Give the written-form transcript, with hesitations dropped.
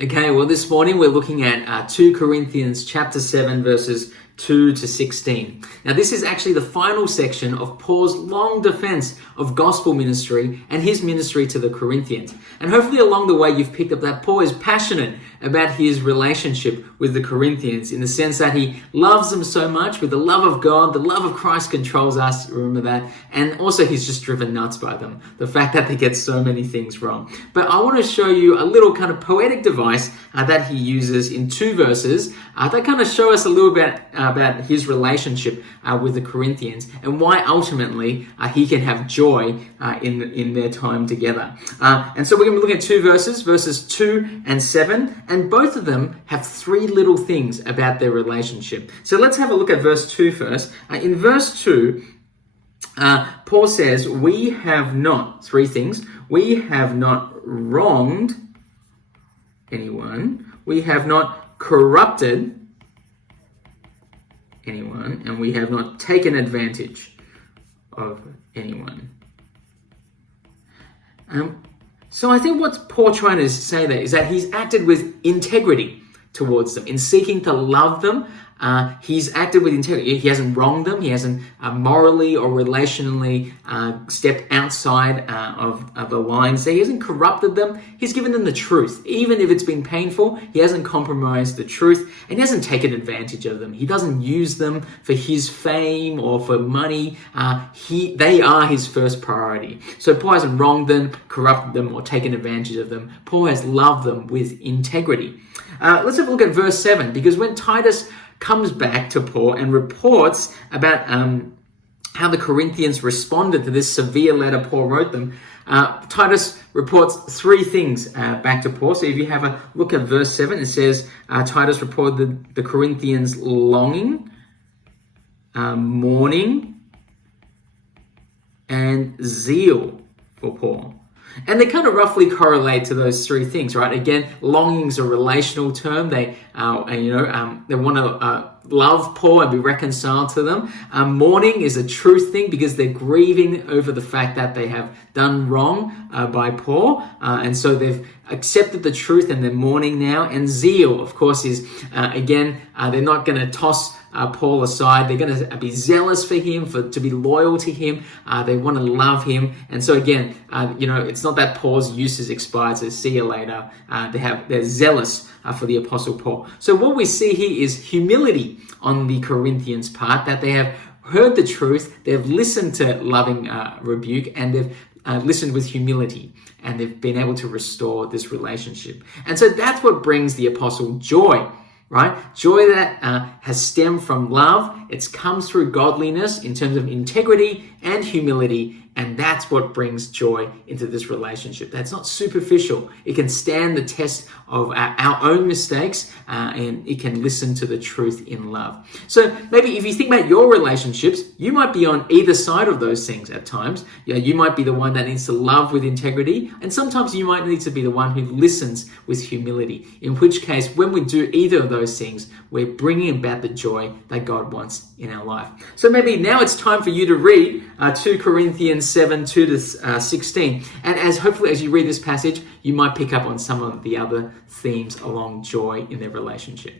Okay, well, this morning we're looking at 2 Corinthians chapter 7, verses 2 to 16. Now, this is actually the final section of Paul's long defense of gospel ministry and his ministry to the Corinthians. And hopefully along the way you've picked up that Paul is passionate about his relationship with the Corinthians in the sense that he loves them so much with the love of God. The love of Christ controls us, remember that. And also he's just driven nuts by them, the fact that they get so many things wrong. But I want to show you a little kind of poetic device that he uses in 2 verses that kind of show us a little bit about his relationship with the Corinthians and why ultimately he can have joy in their time together. And so we're going to be looking at 2 verses, verses 2 and 7, and both of them have 3 little things about their relationship. So let's have a look at verse 2 first. In verse 2, Paul says, we have not, 3 things, we have not wronged anyone, we have not corrupted anyone, and we have not taken advantage of anyone. So I think what Paul trying to say there is that he's acted with integrity towards them in seeking to love them. He's acted with integrity. He hasn't wronged them. He hasn't morally or relationally stepped outside of the lines. So he hasn't corrupted them. He's given them the truth. Even if it's been painful, he hasn't compromised the truth, and he hasn't taken advantage of them. He doesn't use them for his fame or for money. They are his first priority. So Paul hasn't wronged them, corrupted them, or taken advantage of them. Paul has loved them with integrity. Let's have a look at verse 7, because when Titus comes back to Paul and reports about how the Corinthians responded to this severe letter Paul wrote them, Titus reports 3 things back to Paul. So if you have a look at verse 7, it says, Titus reported the Corinthians longing, mourning, and zeal for Paul. And they kind of roughly correlate to those 3 things, right? Again, longing is a relational term. They want to love Paul and be reconciled to them. Mourning is a truth thing because they're grieving over the fact that they have done wrong by Paul. And so they've accepted the truth and they're mourning now. And zeal, of course, is, they're not going to toss Paul aside. They're going to be zealous for him, to be loyal to him. They want to love him. And so again, it's not that Paul's use is expired, so see you later. They're zealous for the Apostle Paul. So what we see here is humility on the Corinthians' part, that they have heard the truth, they've listened to loving rebuke, and they've listened with humility, and they've been able to restore this relationship. And so that's what brings the Apostle joy. Right? Joy that has stemmed from love. It's comes through godliness in terms of integrity and humility. And that's what brings joy into this relationship. That's not superficial. It can stand the test of our own mistakes, and it can listen to the truth in love. So maybe if you think about your relationships, you might be on either side of those things at times. You might be the one that needs to love with integrity, and sometimes you might need to be the one who listens with humility. In which case, when we do either of those things, we're bringing about the joy that God wants in our life. So maybe now it's time for you to read 2 Corinthians 7, 2 to 16. And hopefully as you read this passage, you might pick up on some of the other themes along joy in their relationship.